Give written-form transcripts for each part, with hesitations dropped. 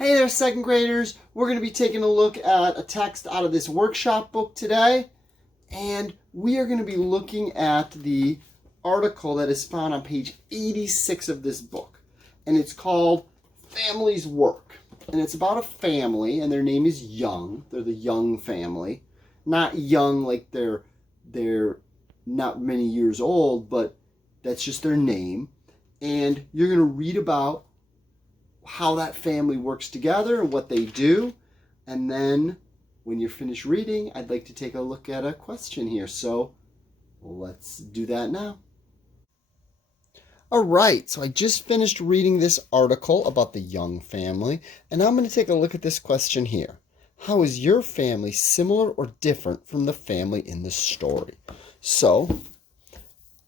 Hey there, second graders. We're going to be taking a look at a text out of this workshop book today. And we are going to be looking at the article that is found on page 86 of this book. And it's called Family's Work. And it's about a family, and their name is Young. They're the Young family. Not young like they're not many years old, but that's just their name. And you're going to read about how that family works together and what they do. And then when you're finished reading, I'd like to take a look at a question here. So let's do that now. All right, so I just finished reading this article about the Young family, and I'm going to take a look at this question here. How is your family similar or different from the family in the story? So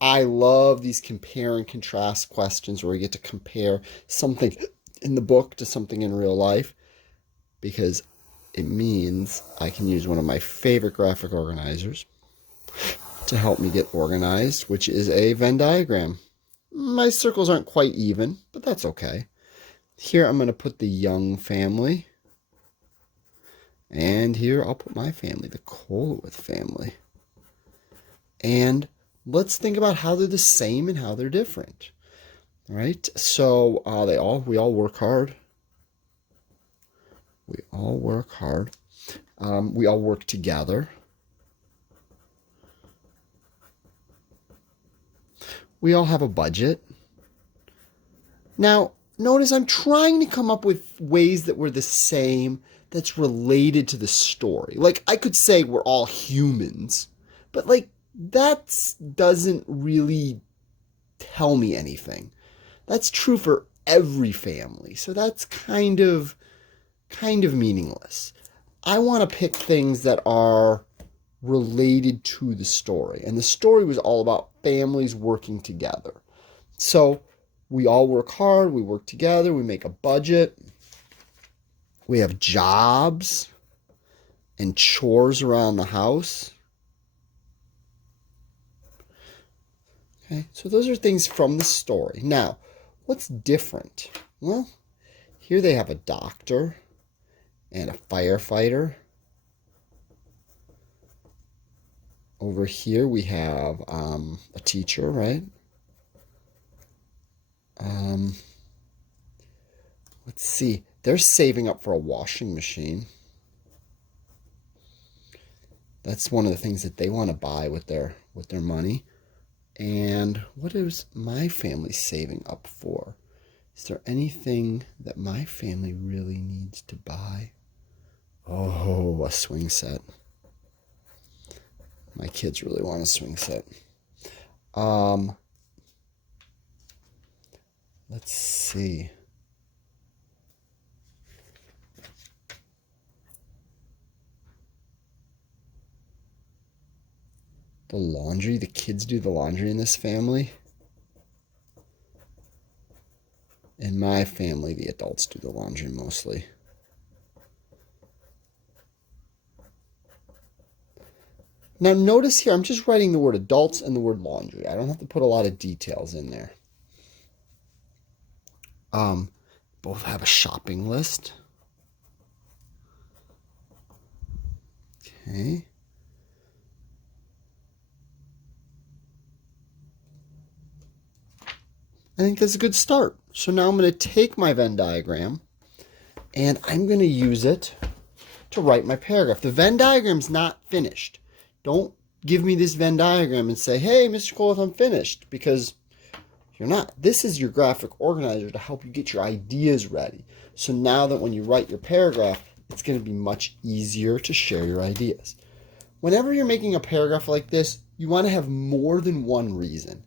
I love these compare and contrast questions where we get to compare something in the book to something in real life, because it means I can use one of my favorite graphic organizers to help me get organized, which is a Venn diagram. My circles aren't quite even, but that's okay. Here I'm going to put the Young family, and here I'll put my family, the Kolowitz family. And let's think about how they're the same and how they're different. Right? So we all work hard. We all work hard. We all work together. We all have a budget. Now, notice I'm trying to come up with ways that we're the same that's related to the story. Like, I could say we're all humans, but like that doesn't really tell me anything. That's true for every family, so that's kind of meaningless. I want to pick things that are related to the story, and the story was all about families working together. So we all work hard, we work together, we make a budget, we have jobs and chores around the house. Okay, so those are things from the story. Now, what's different? Well, here they have a doctor and a firefighter. Over here we have a teacher, right? Let's see. They're saving up for a washing machine. That's one of the things that they want to buy with their money. And what is my family saving up for? Is there anything that my family really needs to buy? Oh, a swing set. My kids really want a swing set. Let's see. The laundry, the kids do the laundry in this family. In my family, the adults do the laundry mostly. Now notice here, I'm just writing the word adults and the word laundry. I don't have to put a lot of details in there. Both have a shopping list. Okay. I think that's a good start. So now I'm going to take my Venn diagram and I'm going to use it to write my paragraph. The Venn diagram's not finished. Don't give me this Venn diagram and say, hey, Mr. Kolowitz, I'm finished, because you're not. This is your graphic organizer to help you get your ideas ready. So now that when you write your paragraph, it's going to be much easier to share your ideas. Whenever you're making a paragraph like this, you want to have more than one reason.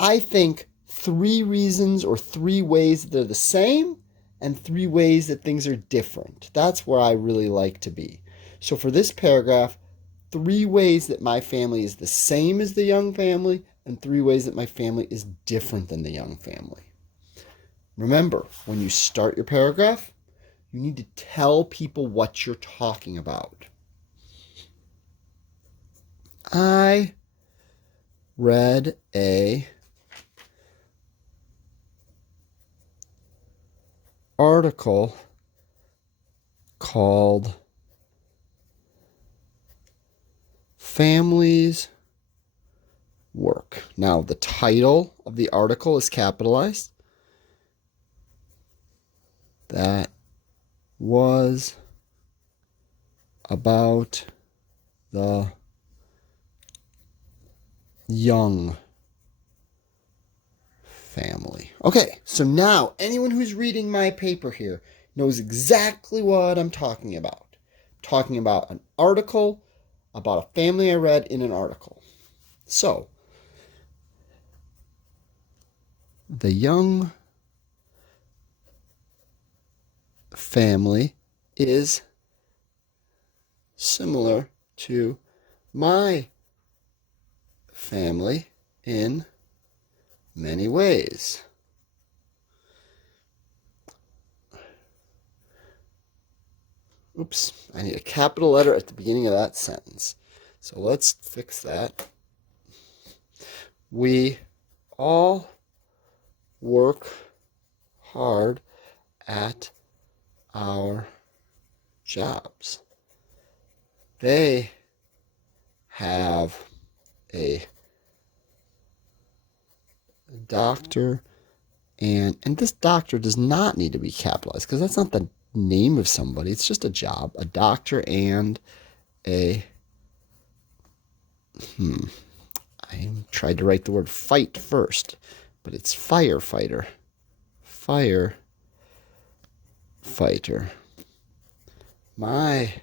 I think 3 reasons or 3 ways that they're the same and 3 ways that things are different. That's where I really like to be. So for this paragraph, 3 ways that my family is the same as the Young family and 3 ways that my family is different than the Young family. Remember, when you start your paragraph, you need to tell people what you're talking about. I read a article called Families Work. Now, the title of the article is capitalized. That was about the young family. Okay, so now anyone who's reading my paper here knows exactly what I'm talking about. I'm talking about an article about a family I read in an article. So, the young family is similar to my family in many ways. Oops, I need a capital letter at the beginning of that sentence. So let's fix that. We all work hard at our jobs. They have a doctor, and this doctor does not need to be capitalized because that's not the name of somebody. It's just a job. A doctor and a I tried to write the word fight first, but it's firefighter. Firefighter. My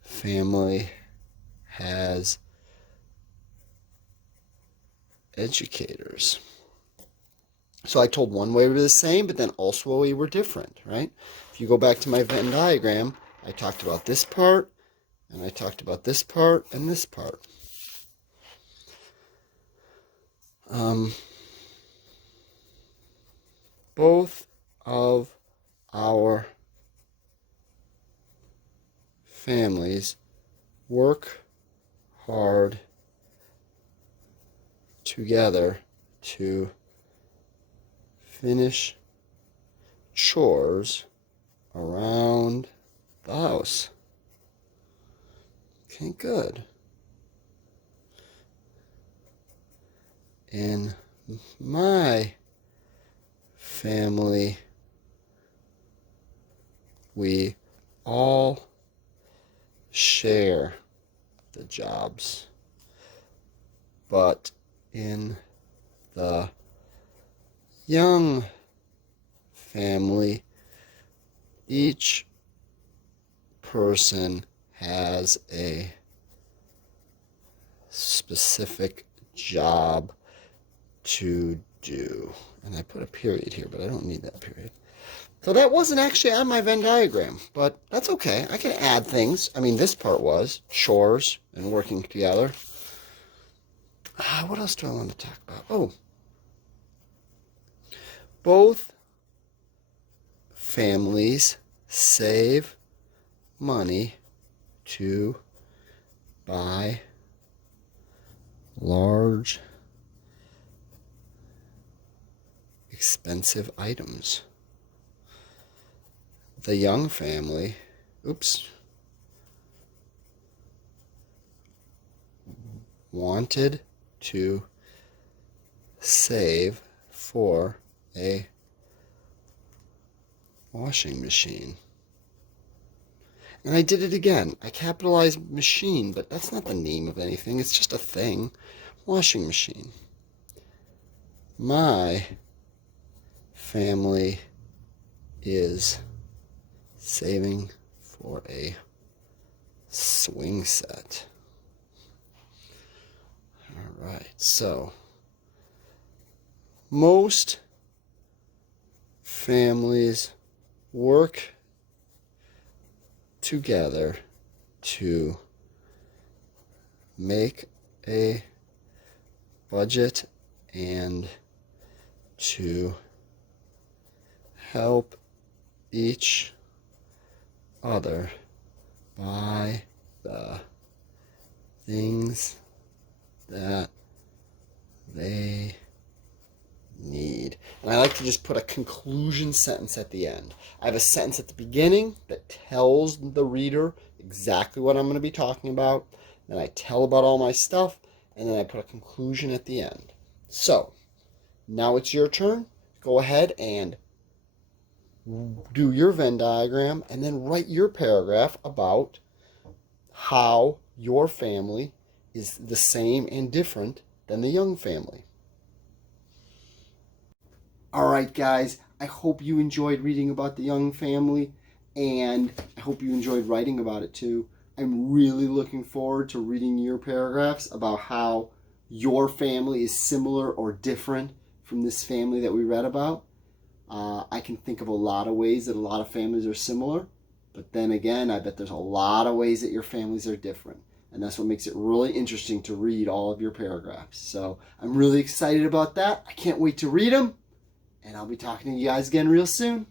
family has educators. So I told one way we were the same, but then also we were different, right? If you go back to my Venn diagram, I talked about this part, and I talked about this part, and this part. Both of our families work hard together to finish chores around the house. Okay, good. In my family, we all share the jobs, but in the young family, each person has a specific job to do. And I put a period here, but I don't need that period. So that wasn't actually on my Venn diagram, but that's okay. I can add things. I mean, this part was chores and working together. What else do I want to talk about? Oh, both families save money to buy large, expensive items. The young family, wanted to save for a washing machine. And I did it again. I capitalized machine, but that's not the name of anything. It's just a thing. Washing machine. My family is saving for a swing set. All right, so most families work together to make a budget and to help each other buy the things that they need. And I like to just put a conclusion sentence at the end. I have a sentence at the beginning that tells the reader exactly what I'm going to be talking about. Then I tell about all my stuff, and then I put a conclusion at the end. So, now it's your turn. Go ahead and do your Venn diagram, and then write your paragraph about how your family is the same and different than the Young family. All right, guys, I hope you enjoyed reading about the Young family, and I hope you enjoyed writing about it too. I'm really looking forward to reading your paragraphs about how your family is similar or different from this family that we read about. I can think of a lot of ways that a lot of families are similar, but then again, I bet there's a lot of ways that your families are different. And that's what makes it really interesting to read all of your paragraphs. So I'm really excited about that. I can't wait to read them. And I'll be talking to you guys again real soon.